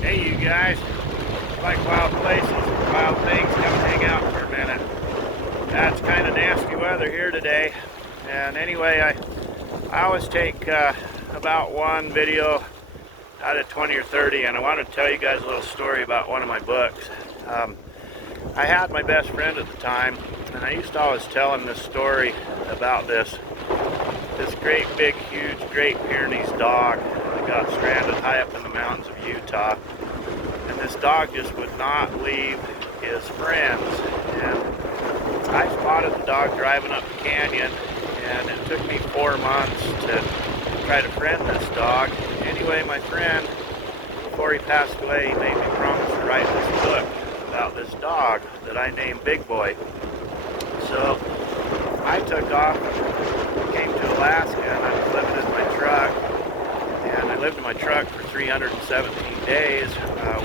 Hey you guys, like wild places, wild things, come hang out for a minute. It's kind of nasty weather here today, and anyway, I always take about one video out of 20 or 30, and I want to tell you guys a little story about one of my books. I had my best friend at the time, and I used to always tell him this story about this great big huge Great Pyrenees dog that got stranded high up in the mountains of Utah. And this dog just would not leave his friends. And I spotted the dog driving up the canyon, and it took me 4 months to try to friend this dog. Anyway, my friend, before he passed away, he made me promise to write this book about this dog that I named Big Boy. So I took off, came to Alaska, and I was living in my truck. And I lived in my truck for 317 days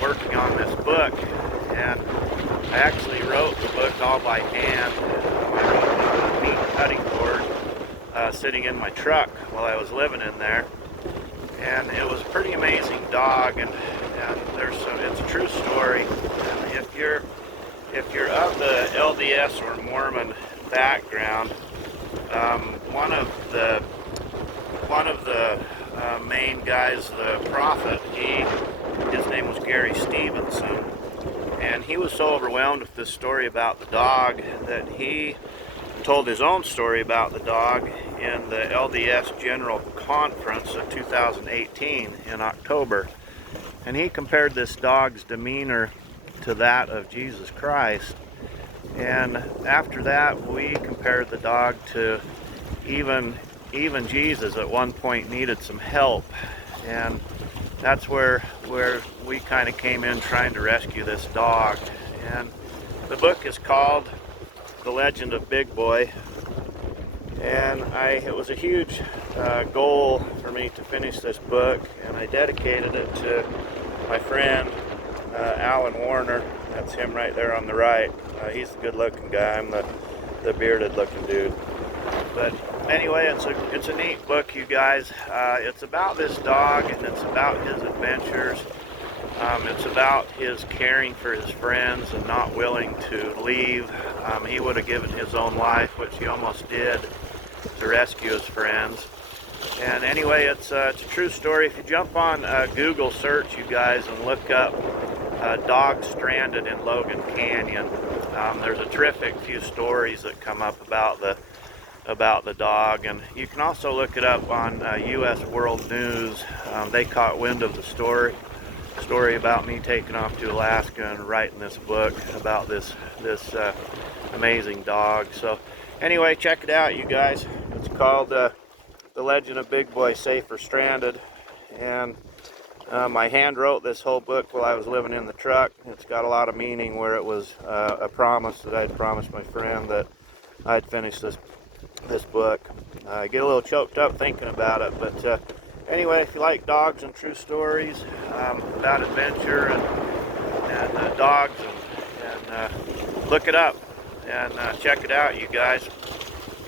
working on this book. And I actually wrote the book all by hand. I wrote it on a neat cutting board sitting in my truck while I was living in there. And it was a pretty amazing dog, and it's a true story. And if you're of the LDS or Mormon background, one of the main guys, the prophet, his name was Gary Stevenson, and he was so overwhelmed with this story about the dog that he told his own story about the dog in the LDS General Conference of 2018 in October. And he compared this dog's demeanor to that of Jesus Christ. And after that, we compared the dog to even Jesus at one point needed some help. And that's where we kind of came in trying to rescue this dog. And the book is called The Legend of Big Boy. And it was a huge goal for me to finish this book, and I dedicated it to my friend Alan Warner. That's him right there on the right. He's the good-looking guy. I'm the bearded-looking dude. But anyway, it's a neat book, you guys. It's about this dog, and it's about his adventures. It's about his caring for his friends and not willing to leave. He would have given his own life, which he almost did, to rescue his friends. And anyway, it's a true story. If you jump on Google search, you guys, and look up dog stranded in Logan Canyon, there's a terrific few stories that come up about the dog. And you can also look it up on U.S. World News. They caught wind of the story about me taking off to Alaska and writing this book about this amazing dog. So anyway, check it out, you guys. It's called The Legend of Big Boy, Safe or Stranded. And I hand wrote this whole book while I was living in the truck. It's got a lot of meaning, where it was a promise that I'd promised my friend that I'd finish this book. I get a little choked up thinking about it, but anyway, if you like dogs and true stories about adventure and dogs, and look it up and check it out, you guys.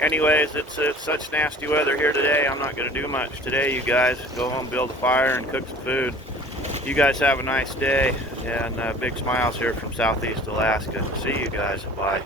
Anyways, it's such nasty weather here today. I'm not going to do much today, you guys. Go home, build a fire, and cook some food. You guys have a nice day, and big smiles here from Southeast Alaska. See you guys. Bye.